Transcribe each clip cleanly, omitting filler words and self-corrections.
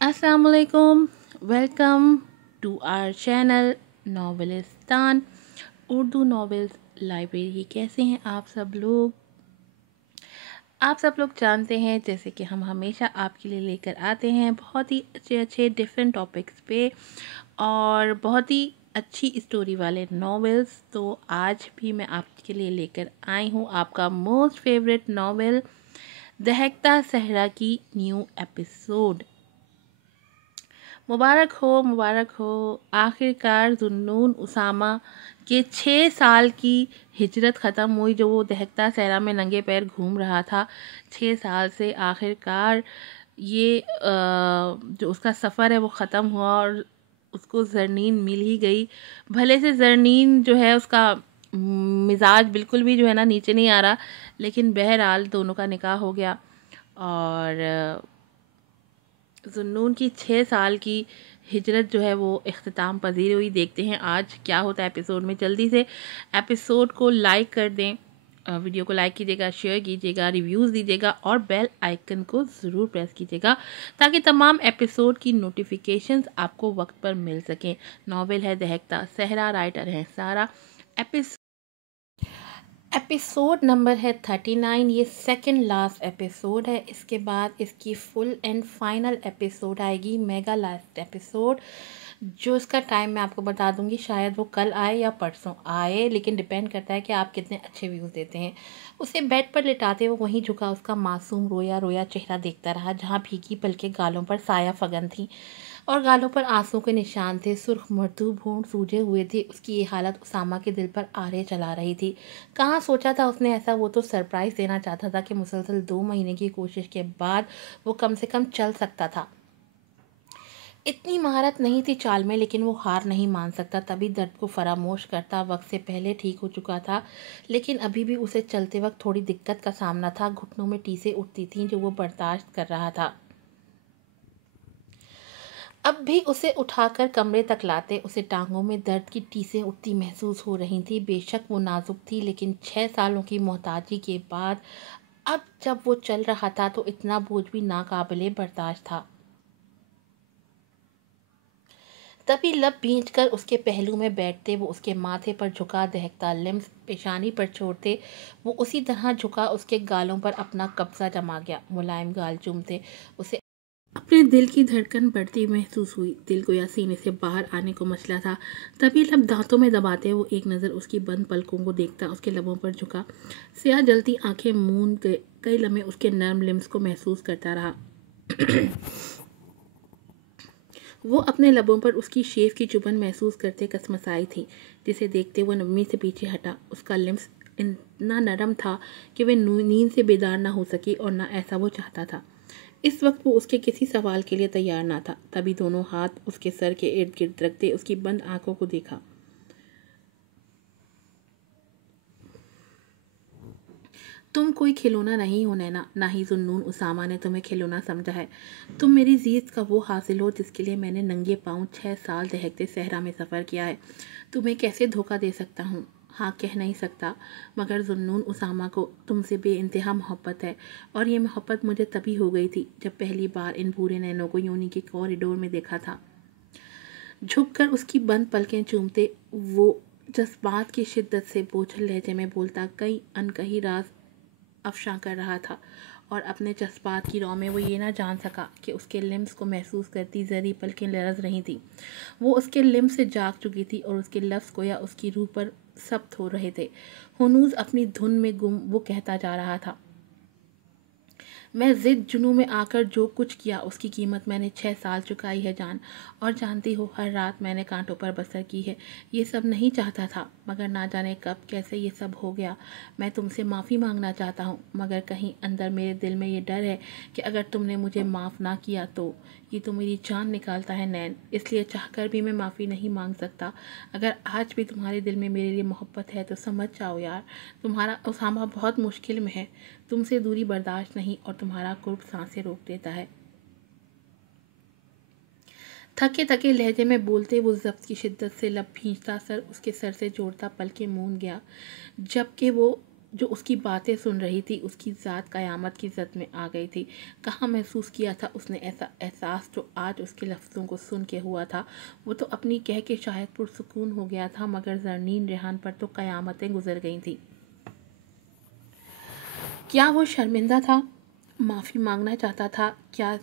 अस्सलाम वालेकुम। Welcome to our channel Novelistan Urdu novels library. कैसे हैं आप सब लोग? आप सब लोग जानते हैं जैसे कि हम हमेशा आपके लिए लेकर आते हैं बहुत ही अच्छे अच्छे डिफरेंट टॉपिक्स पे और बहुत ही अच्छी स्टोरी वाले नॉवेल्स। तो आज भी मैं आपके लिए लेकर आई हूँ आपका मोस्ट फेवरेट नॉवेल दहकता सहरा की न्यू एपिसोड। मुबारक हो। आखिरकार जुन्नून उसामा के 6 साल की हिजरत ख़त्म हुई। जो वो दहकता सहरा में नंगे पैर घूम रहा था 6 साल से, आखिरकार ये जो उसका सफ़र है वो ख़त्म हुआ और उसको ज़रनीन मिल ही गई। भले से ज़रनीन जो है उसका मिजाज बिल्कुल भी जो है ना नीचे नहीं आ रहा, लेकिन बहरहाल दोनों का निकाह हो गया और जुन्नून की 6 साल की हिजरत जो है वो इख्तिताम पजीर हुई। देखते हैं आज क्या होता है एपिसोड में। जल्दी से एपिसोड को लाइक कर दें, वीडियो को लाइक कीजिएगा, शेयर कीजिएगा, रिव्यूज़ दीजिएगा और बेल आइकन को ज़रूर प्रेस कीजिएगा ताकि तमाम एपिसोड की नोटिफिकेशंस आपको वक्त पर मिल सकें। नॉवेल है दहकता सहरा, राइटर हैं सारा। एपिसोड नंबर है 39। ये सेकंड लास्ट एपिसोड है। इसके बाद इसकी फुल एंड फाइनल एपिसोड आएगी, मेगा लास्ट एपिसोड। जो इसका टाइम मैं आपको बता दूंगी, शायद वो कल आए या परसों आए, लेकिन डिपेंड करता है कि आप कितने अच्छे व्यूज़ देते हैं। उसे बेड पर लिटाते वो वहीं झुका उसका मासूम रोया रोया चेहरा देखता रहा, जहाँ भीगी पलके गालों पर साया फगन थी और गालों पर आंसू के निशान थे। सुर्ख मर्दू भूण सूजे हुए थे। उसकी ये हालत उसामा के दिल पर आरे चला रही थी। कहाँ सोचा था उसने ऐसा। वो तो सरप्राइज़ देना चाहता था कि मुसलसल 2 महीने की कोशिश के बाद वो कम से कम चल सकता था। इतनी महारत नहीं थी चाल में, लेकिन वो हार नहीं मान सकता। तभी दर्द को फरामोश करता वक्त से पहले ठीक हो चुका था, लेकिन अभी भी उसे चलते वक्त थोड़ी दिक्कत का सामना था। घुटनों में टीसें उठती थीं जो वो बर्दाश्त कर रहा था। अब भी उसे उठाकर कमरे तक लाते उसे टांगों में दर्द की टीसें उठती महसूस हो रही थी। बेशक वो नाजुक थी, लेकिन 6 सालों की मोहताजी के बाद अब जब वो चल रहा था तो इतना बोझ भी नाकाबिले बर्दाश्त था। तभी लब भींचकर उसके पहलू में बैठते वो उसके माथे पर झुका, दहकता लिम्स पेशानी पर छोड़ते वो उसी तरह झुका, उसके गालों पर अपना कब्जा जमा गया। मुलायम गाल चूमते उसे अपने दिल की धड़कन बढ़ती महसूस हुई। दिल गोया सीने से बाहर आने को मचला था। तभी लब दांतों में दबाते वो एक नज़र उसकी बंद पलकों को देखता, उसके लबों पर झुका, स्याह जलती आंखें मूंद कई लम्हे उसके नर्म लिम्स को महसूस करता रहा। वो अपने लबों पर उसकी शेव की चुभन महसूस करते कसमसाई थी, जिसे देखते वो नमी से पीछे हटा। उसका लिम्स इतना नरम था कि वे नींद से बेदार ना हो सकी और ना ऐसा वो चाहता था। इस वक्त वो उसके किसी सवाल के लिए तैयार ना था। तभी दोनों हाथ उसके सर के इर्द गिर्द रखते उसकी बंद आंखों को देखा। तुम कोई खिलौना नहीं हो नैना, ना ही जुन्नून उसामा ने तुम्हें खिलौना समझा है। तुम मेरी जीत का वो हासिल हो जिसके लिए मैंने नंगे पाँव 6 साल दहकते सहरा में सफ़र किया है। तुम्हें कैसे धोखा दे सकता हूँ? हाँ कह नहीं सकता, मगर जुन्नून उसामा को तुमसे बेइंतहा मोहब्बत है और ये मोहब्बत मुझे तभी हो गई थी जब पहली बार इन भूरे नैनों को यूनी के कॉरिडोर में देखा था। झुककर उसकी बंद पलकें चूमते वो जज्बात की शिद्दत से बोझल लहजे में बोलता, कई अनकही राज अफशां कर रहा था और अपने जज्बात की रौ में वो ये ना जान सका कि उसके लिम्स को महसूस करती जरी पलकें लरज़ रही थी। वो उसके लिम्स से जाग चुकी थी और उसके लफ्ज़ गोया उसकी रूह पर सब्त हो रहे थे। हुनूज अपनी धुन में गुम वो कहता जा रहा था, मैं ज़िद जुनू में आकर जो कुछ किया उसकी कीमत मैंने 6 साल चुकाई है जान। और जानती हो हर रात मैंने कांटों पर बसर की है। ये सब नहीं चाहता था, मगर ना जाने कब कैसे ये सब हो गया। मैं तुमसे माफ़ी मांगना चाहता हूँ, मगर कहीं अंदर मेरे दिल में ये डर है कि अगर तुमने मुझे माफ़ ना किया तो ये तो मेरी जान निकालता है नैन। इसलिए चाहकर भी मैं माफ़ी नहीं मांग सकता। अगर आज भी तुम्हारे दिल में मेरे लिए मोहब्बत है तो समझ जाओ यार, तुम्हारा उसामा बहुत मुश्किल में है। तुमसे दूरी बर्दाश्त नहीं और तुम्हारा कुर्ब सांसें रोक देता है। थके थके लहजे में बोलते वो जब्त की शिद्दत से लब भींचता, सर उसके सर से जोड़ता, पलके मूंद गया। जबकि वो जो उसकी बातें सुन रही थी उसकी ज़ात क़यामत की ज़द में आ गई थी। कहाँ महसूस किया था उसने ऐसा एहसास जो आज उसके लफ्ज़ों को सुन के हुआ था। वो तो अपनी कह के शायद पुरसुकून हो गया था, मगर ज़रनीन रेहान पर तो क़यामतें गुजर गई थी। क्या वो शर्मिंदा था, माफ़ी मांगना चाहता था? क्या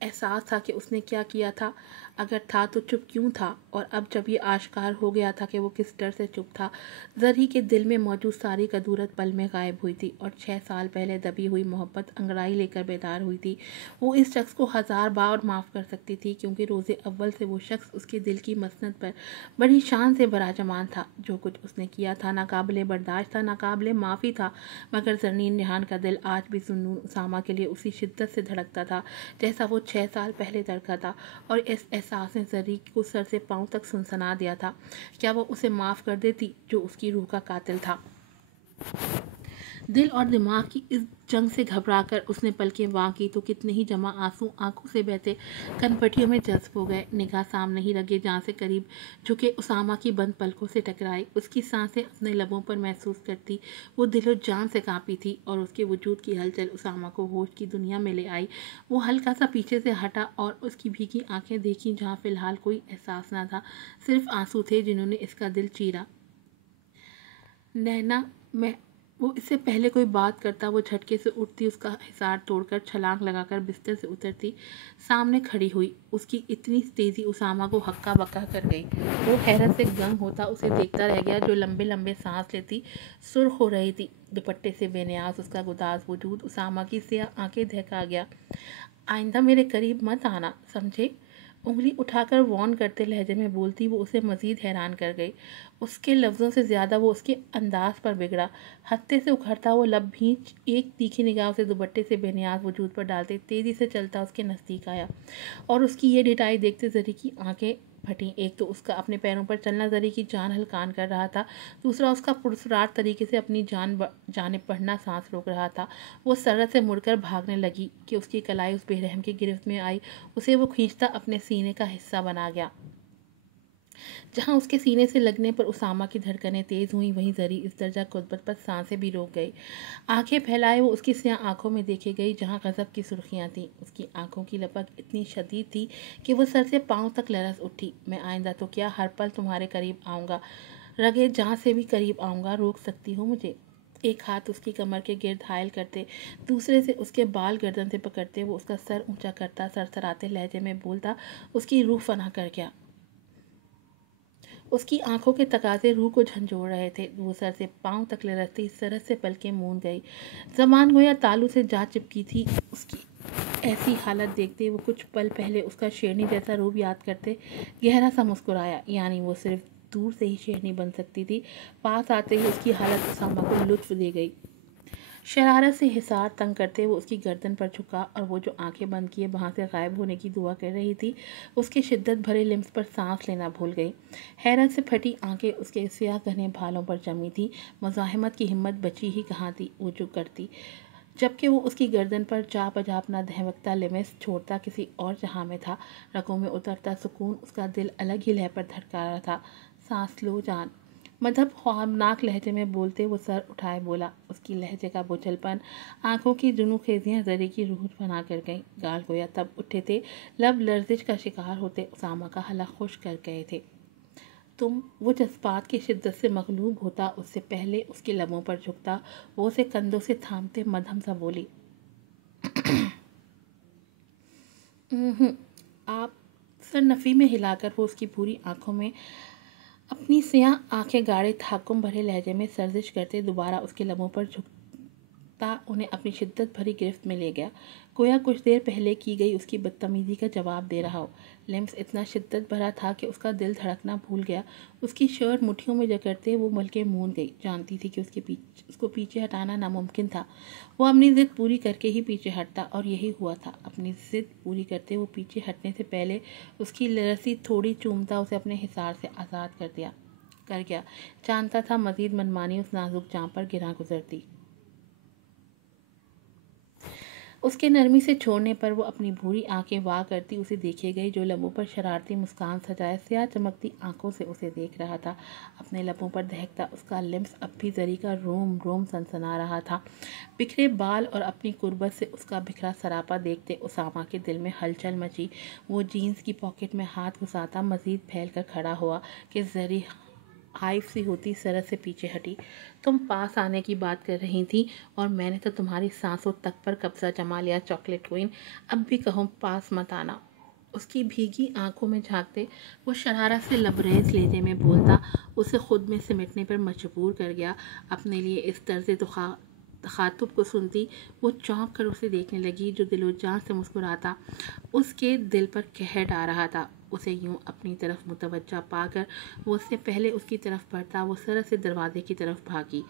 एहसास था कि उसने क्या किया था? अगर था तो चुप क्यों था? और अब जब ये आश्कार हो गया था कि वो किस डर से चुप था, ज़री के दिल में मौजूद सारी कदूरत पल में गायब हुई थी और 6 साल पहले दबी हुई मोहब्बत अंगड़ाई लेकर बेदार हुई थी। वो इस शख्स को 1000 बार माफ़ कर सकती थी, क्योंकि रोज़े अव्वल से वो शख्स उसके दिल की मसनद पर बड़ी शान से बराजमान था। जो कुछ उसने किया था नाकाबिले बर्दाश्त था, नाकाबिले माफ़ी था, मगर ज़रनीन रेहान का दिल आज भी जुन्नून उसामा के लिए उसी शिद्दत से धड़कता था जैसा वो 6 साल पहले धड़का था। और इस एहसास ने ज़री को सर से पाँव तक सनसना दिया था। क्या वो उसे माफ़ कर देती जो उसकी रूह का कातिल था? दिल और दिमाग की इस जंग से घबराकर उसने पलकें वाँकी तो कितने ही जमा आंसू आंखों से बहते कनपटियों में जज्ब हो गए। निगाह सामने ही लगे जहाँ से करीब झुके उसामा की बंद पलकों से टकराई। उसकी सांसें अपने लबों पर महसूस करती वो दिलो जान से काँपी थी और उसके वजूद की हलचल उसामा को होश की दुनिया में ले आई। वो हल्का सा पीछे से हटा और उसकी भीगी आंखें देखी, जहाँ फिलहाल कोई एहसास न था, सिर्फ आंसू थे जिन्होंने इसका दिल चीरा। नैना, मैं वो इससे पहले कोई बात करता वो झटके से उठती, उसका हिसार तोड़कर छलांग लगाकर बिस्तर से उतरती, सामने खड़ी हुई। उसकी इतनी तेज़ी उसामा को हक्का बक्का कर गई। वो हैरत से दंग होता उसे देखता रह गया, जो लंबे लंबे सांस लेती सुर्ख हो रही थी। दुपट्टे से बेनियाज उसका गुदाज वजूद उसामा की स्याह आंखें दहका गया। आइंदा मेरे करीब मत आना, समझे? उंगली उठाकर वॉर्न करते लहजे में बोलती वो उसे मज़ीद हैरान कर गई। उसके लफ्ज़ों से ज़्यादा वो उसके अंदाज पर बिगड़ा। हत्थे से उखड़ता वो लब भींच एक तीखी निगाह से दुपट्टे से बेनियाज वजूद पर डालते तेज़ी से चलता उसके नज़दीक आया और उसकी ये डिटाई देखते ज़री की आंखें फटी। एक तो उसका अपने पैरों पर चलना ज़री की जान हलकान कर रहा था, दूसरा उसका पुरस्रार तरीके से अपनी जानिब बढ़ना सांस रोक रहा था। वो सरत से मुड़कर भागने लगी कि उसकी कलाई उस बेरहम की गिरफ्त में आई। उसे वो खींचता अपने सीने का हिस्सा बना गया। जहाँ उसके सीने से लगने पर उसामा की धड़कनें तेज़ हुई, वहीं ज़री इस दर्जा कुर्बत पर सांसें भी रोक गई। आंखें फैलाए वो उसकी स्याह आंखों में देखे गई, जहाँ गज़ब की सुर्खियाँ थीं। उसकी आंखों की लपक इतनी शदीद थी कि वो सर से पाँव तक लरज़ उठी। मैं आइंदा तो क्या हर पल तुम्हारे करीब आऊँगा, रगे जहाँ से भी करीब आऊँगा। रोक सकती हो मुझे? एक हाथ उसकी कमर के गिर्द हायल करते, दूसरे से उसके बाल गर्दन से पकड़ते वो उसका सर ऊंचा करता, सरसराते लहजे में बोलता, उसकी रूह फना कर गया। उसकी आंखों के तकाजे रूह को झंझोड़ रहे थे। वो सर से पाँव तक लरसती सरस से पलकें मूंद गई। ज़बान गोया तालू से जा चिपकी थी। उसकी ऐसी हालत देखते वो कुछ पल पहले उसका शेरनी जैसा रूप याद करते गहरा सा मुस्कुराया। यानी वो सिर्फ दूर से ही शेरनी बन सकती थी। पास आते ही उसकी हालत उसामा को लुत्फ दे गई। शरारत से हिसार तंग करते वो उसकी गर्दन पर झुका और वो जो आंखें बंद किए वहाँ से गायब होने की दुआ कर रही थी, उसके शिद्दत भरे लिम्स पर सांस लेना भूल गई। हैरत से फटी आंखें उसके स्याह घने भालों पर जमी थी। मुज़ाहमत की हिम्मत बची ही कहाँ थी वो जो करती, जबकि वो उसकी गर्दन पर जा बजा अपना दहवकता लिमिस छोड़ता किसी और जहाँ में था। रगों में उतरता सुकून उसका दिल अलग ही लय पर धड़का रहा था। सांस लो जान, मधब ख्वाबनाक लहजे में बोलते वो सर उठाए बोला। उसकी लहजे का बोझलपन, आंखों की जुनू खेजियाँ ज़री की रूह बना कर गईं। गाल गोया तब उठे थे, लब लर्जिश का शिकार होते उसामा का हलक खुश कर गए थे। तुम, वो जज्बात की शिद्दत से मगलूब होता उससे पहले उसके लबों पर झुकता, वो उसे कंधों से थामते मध्यम सा बोली, आप। सर नफ़ी में हिलाकर वो उसकी पूरी आंखों में अपनी स्याह आंखें गाढ़े थाकुम भरे लहजे में सर्जिश करते दोबारा उसके लबों पर झुकता उन्हें अपनी शिद्दत भरी गिरफ्त में ले गया। गोया कुछ देर पहले की गई उसकी बदतमीजी का जवाब दे रहा हो। लिम्स इतना शिद्दत भरा था कि उसका दिल धड़कना भूल गया। उसकी शर्ट मुट्ठियों में जकड़ते वो मलके मूंद गई। जानती थी कि उसको पीछे हटाना नामुमकिन था। वो अपनी ज़िद पूरी करके ही पीछे हटता और यही हुआ था। अपनी ज़िद पूरी करते वो पीछे हटने से पहले उसकी लरसी थोड़ी चूमता उसे अपने हिसार से आज़ाद कर गया। जानता था मज़ीद मनमानी उस नाजुक जान पर गिरा गुजरती। اس کے نرمی سے چھوڑنے پر وہ اپنی بھوری آنکھیں واہ کرتی اسے دیکھے گئی، جو لبوں پر شرارتی مسکان سجائے سیاہ چمکتی آنکھوں سے اسے دیکھ رہا تھا۔ اپنے لبوں پر دہکتا اس کا لمس اب بھی زری کا روم روم سنسنا رہا تھا۔ بکھرے بال اور اپنی قربت سے اس کا بکھرا سراپا دیکھتے اسامہ کے دل میں ہلچل مچی۔ وہ جینز کی پاکٹ میں ہاتھ گھساتا مزید پھیل کر کھڑا ہوا کہ زری ہائف سی ہوتی سرد سے پیچھے ہٹی۔ تم پاس آنے کی بات کر رہی تھی اور میں نے تو تمہاری سانسوں تک پر قبضہ جما لیا چاکلیٹ کوئن، اب بھی کہوں پاس مت آنا۔ اس کی بھیگی آنکھوں میں جھانکتے وہ شرارت سے لبریز لہجے میں بولتا اسے خود میں سمٹنے پر مجبور کر گیا۔ اپنے لیے اس طرز تخاطب کو سنتی وہ چونک کر اسے دیکھنے لگی، جو دل و جان سے مسکراتا اس کے دل پر قہر ڈال رہا تھا۔ اسے یوں اپنی طرف متوجہ پا کر وہ اس سے پہلے اس کی طرف بڑھتا وہ سرد سے دروازے کی طرف بھاگی۔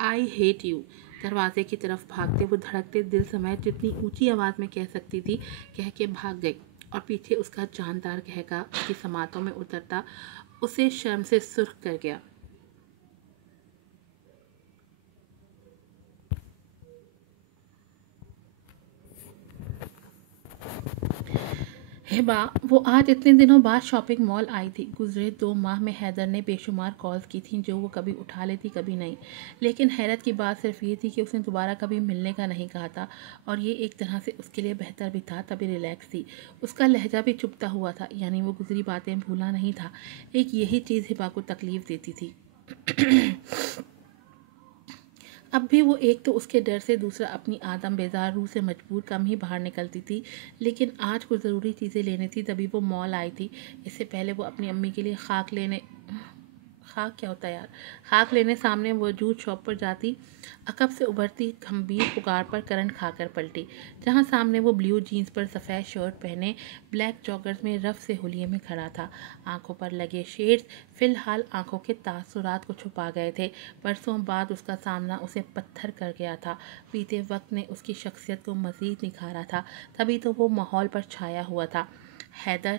آئی ہیٹ یو، دروازے کی طرف بھاگتے وہ دھڑکتے دل سمیت جتنی اونچی آواز میں کہہ سکتی تھی کہہ کے بھاگ گئی، اور پیچھے اس کا جاندار کہکا اس کی سماعتوں میں اترتا اسے شرم سے سرخ کر گیا۔ ہبا، وہ آج اتنے دنوں بعد شاپنگ مال آئی تھی۔ گزرے 2 ماہ میں حیدر نے بے شمار کالز کی تھیں جو وہ کبھی اٹھا لیتی کبھی نہیں، لیکن حیرت کی بات صرف یہ تھی کہ اس نے دوبارہ کبھی ملنے کا نہیں کہا تھا، اور یہ ایک طرح سے اس کے لیے بہتر بھی تھا، تبھی ریلیکس تھی۔ اس کا لہجہ بھی چپتا ہوا تھا، یعنی وہ گزری باتیں بھولا نہیں تھا۔ ایک یہی چیز ہبا کو تکلیف دیتی تھی۔ اب بھی وہ ایک تو اس کے ڈر سے، دوسرا اپنی آدم بیزار روح سے مجبور کم ہی باہر نکلتی تھی، لیکن آج کچھ ضروری چیزیں لینی تھی تبھی وہ مال آئی تھی۔ اس سے پہلے وہ اپنی امی کے لیے خاک لینے سامنے موجود شاپ پر جاتی، عقب سے ابھرتی گھمبیر پکار پر کرنٹ کھا کر پلٹی، جہاں سامنے وہ بلیو جینز پر سفید شرٹ پہنے بلیک جاگرز میں رف سے ہولیے میں کھڑا تھا۔ آنکھوں پر لگے شیڈز فی الحال آنکھوں کے تاثرات کو چھپا گئے تھے۔ برسوں بعد اس کا سامنا اسے پتھر کر گیا تھا۔ بیتے وقت نے اس کی شخصیت کو مزید نکھارا تھا، تبھی تو وہ ماحول پر چھایا ہوا تھا۔ حیدر،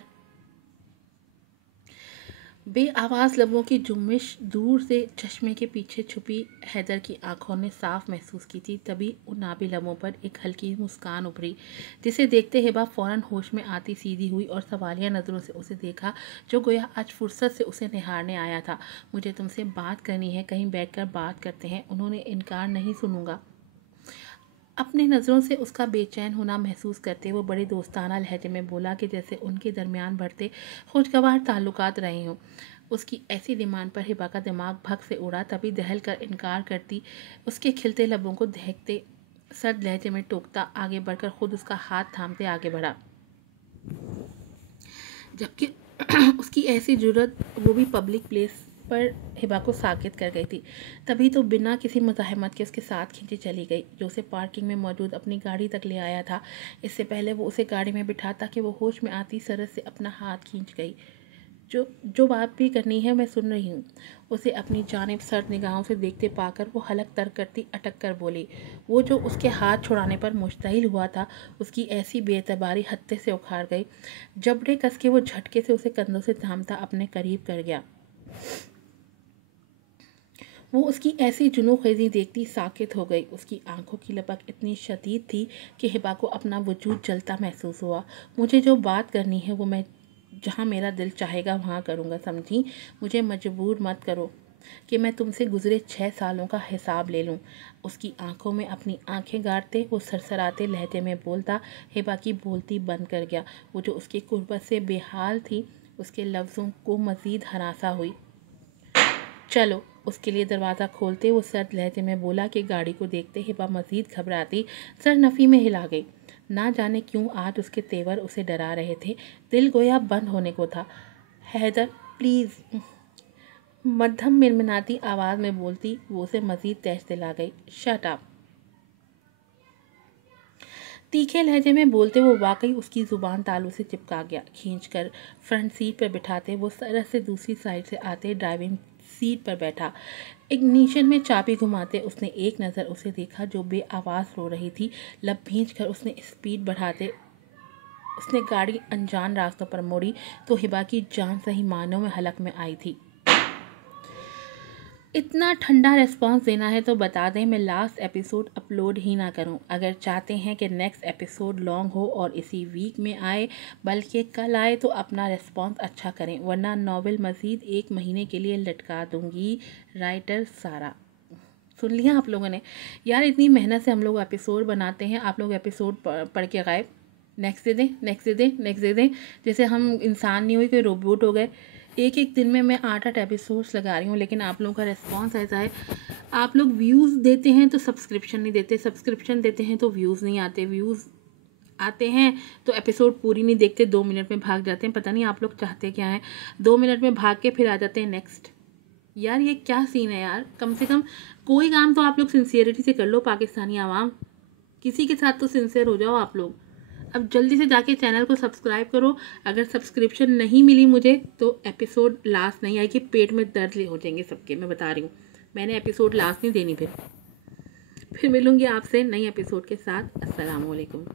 بے آواز لبوں کی جنبش دور سے چشمے کے پیچھے چھپی حیدر کی آنکھوں نے صاف محسوس کی تھی، تبھی نابی لبوں پر ایک ہلکی مسکان ابھری، جسے دیکھتے ہبا فوراً ہوش میں آتی سیدھی ہوئی اور سوالیہ نظروں سے اسے دیکھا، جو گویا آج فرصت سے اسے نہارنے آیا تھا۔ مجھے تم سے بات کرنی ہے، کہیں بیٹھ کر بات کرتے ہیں۔ انہوں نے انکار نہیں سنوں گا۔ اپنے نظروں سے اس کا بے چین ہونا محسوس کرتے وہ بڑے دوستانہ لہجے میں بولا کہ جیسے ان کے درمیان بڑھتے خوشگوار تعلقات رہے ہوں۔ اس کی ایسی ڈیمانڈ پر ہبا کا دماغ بھگ سے اڑا، تبھی دہل کر انکار کرتی اس کے کھلتے لبوں کو دہکتے سرد لہجے میں ٹوکتا آگے بڑھ کر خود اس کا ہاتھ تھامتے آگے بڑھا، جبکہ اس کی ایسی جرأت، وہ بھی پبلک پلیس پر، ہبا کو ساکت کر گئی تھی۔ تبھی تو بنا کسی مزاحمت کے اس کے ساتھ کھینچی چلی گئی، جو اسے پارکنگ میں موجود اپنی گاڑی تک لے آیا تھا۔ اس سے پہلے وہ اسے گاڑی میں بٹھاتا کہ وہ ہوش میں آتی سرد سے اپنا ہاتھ کھینچ گئی۔ جو بات بھی کرنی ہے میں سن رہی ہوں۔ اسے اپنی جانب سرد نگاہوں سے دیکھتے پا کر وہ حلق تر کرتی اٹک کر بولی۔ وہ جو اس کے ہاتھ چھڑانے پر مشتعل ہوا تھا، اس کی ایسی بے اعتباری ہتے سے اکھاڑ گئی، جبڑے کس کے وہ جھٹکے سے اسے کندھوں سے تھامتا اپنے قریب کر گیا۔ وہ اس کی ایسی جنوں خیزی دیکھتی ساکت ہو گئی۔ اس کی آنکھوں کی لپک اتنی شدید تھی کہ ہبا کو اپنا وجود جلتا محسوس ہوا۔ مجھے جو بات کرنی ہے وہ میں جہاں میرا دل چاہے گا وہاں کروں گا، سمجھی؟ مجھے مجبور مت کرو کہ میں تم سے گزرے 6 سالوں کا حساب لے لوں۔ اس کی آنکھوں میں اپنی آنکھیں گاڑتے وہ سرسراتے لہجے میں بولتا ہبا کی بولتی بند کر گیا۔ وہ جو اس کی قربت سے بے حال تھی، اس کے لفظوں کو مزید ہراساں ہوئی۔ چلو، اس کے لیے دروازہ کھولتے وہ سرد لہجے میں بولا کہ گاڑی کو دیکھتے ہبا مزید گھبراتی سر نفی میں ہلا گئی۔ نہ جانے کیوں آج اس کے تیور اسے ڈرا رہے تھے، دل گویا بند ہونے کو تھا۔ حیدر پلیز، مدھم منمناتی آواز میں بولتی وہ اسے مزید تیش دلا گئی۔ Shut up! تیکھے لہجے میں بولتے وہ واقعی اس کی زبان تالو سے چپکا گیا۔ کھینچ کر فرنٹ سیٹ پر بٹھاتے وہ سرد سے دوسری سائڈ سے آتے ڈرائیونگ سیٹ پر بیٹھا۔ اگنیشن میں چابی گھماتے اس نے ایک نظر اسے دیکھا جو بے آواز رو رہی تھی۔ لب بھینچ کر اس نے اسپیڈ بڑھاتے اس نے گاڑی انجان راستوں پر موڑی تو ہبا کی جان صحیح معنوں میں حلق میں آئی تھی۔ इतना ठंडा रिस्पांस देना है तो बता दें, मैं लास्ट एपिसोड अपलोड ही ना करूं। अगर चाहते हैं कि नेक्स्ट एपिसोड लॉन्ग हो और इसी वीक में आए बल्कि कल आए तो अपना रिस्पांस अच्छा करें, वरना नॉवेल मज़ीद 1 महीने के लिए लटका दूंगी। राइटर सारा। सुन लिया आप लोगों ने? यार इतनी मेहनत से हम लोग एपिसोड बनाते हैं, आप लोग एपिसोड पढ़ के गायब। नेक्स्ट दे दें, नेक्स्ट दे दें, नेक्स्ट दे दें, जैसे हम इंसान नहीं हुए, कोई रोबोट हो गए। एक एक दिन में मैं 8-8 एपिसोड्स लगा रही हूँ, लेकिन आप लोगों का रिस्पांस ऐसा है। आप लोग व्यूज़ देते हैं तो सब्सक्रिप्शन नहीं देते, सब्सक्रिप्शन देते हैं तो व्यूज़ नहीं आते, व्यूज़ आते हैं तो एपिसोड पूरी नहीं देखते, 2 मिनट में भाग जाते हैं। पता नहीं आप लोग चाहते क्या हैं, 2 मिनट में भाग के फिर आ जाते हैं नेक्स्ट। यार ये क्या सीन है यार? कम से कम कोई काम तो आप लोग सिंसियरिटी से कर लो। पाकिस्तानी आवाम, किसी के साथ तो सिंसियर हो जाओ आप लोग। अब जल्दी से जाके चैनल को सब्सक्राइब करो। अगर सब्सक्रिप्शन नहीं मिली मुझे तो एपिसोड लास्ट नहीं आएगी, पेट में दर्द हो जाएंगे सबके, मैं बता रही हूँ। मैंने एपिसोड लास्ट नहीं देनी। फिर मिलूँगी आपसे नई एपिसोड के साथ। अस्सलाम वालेकुम।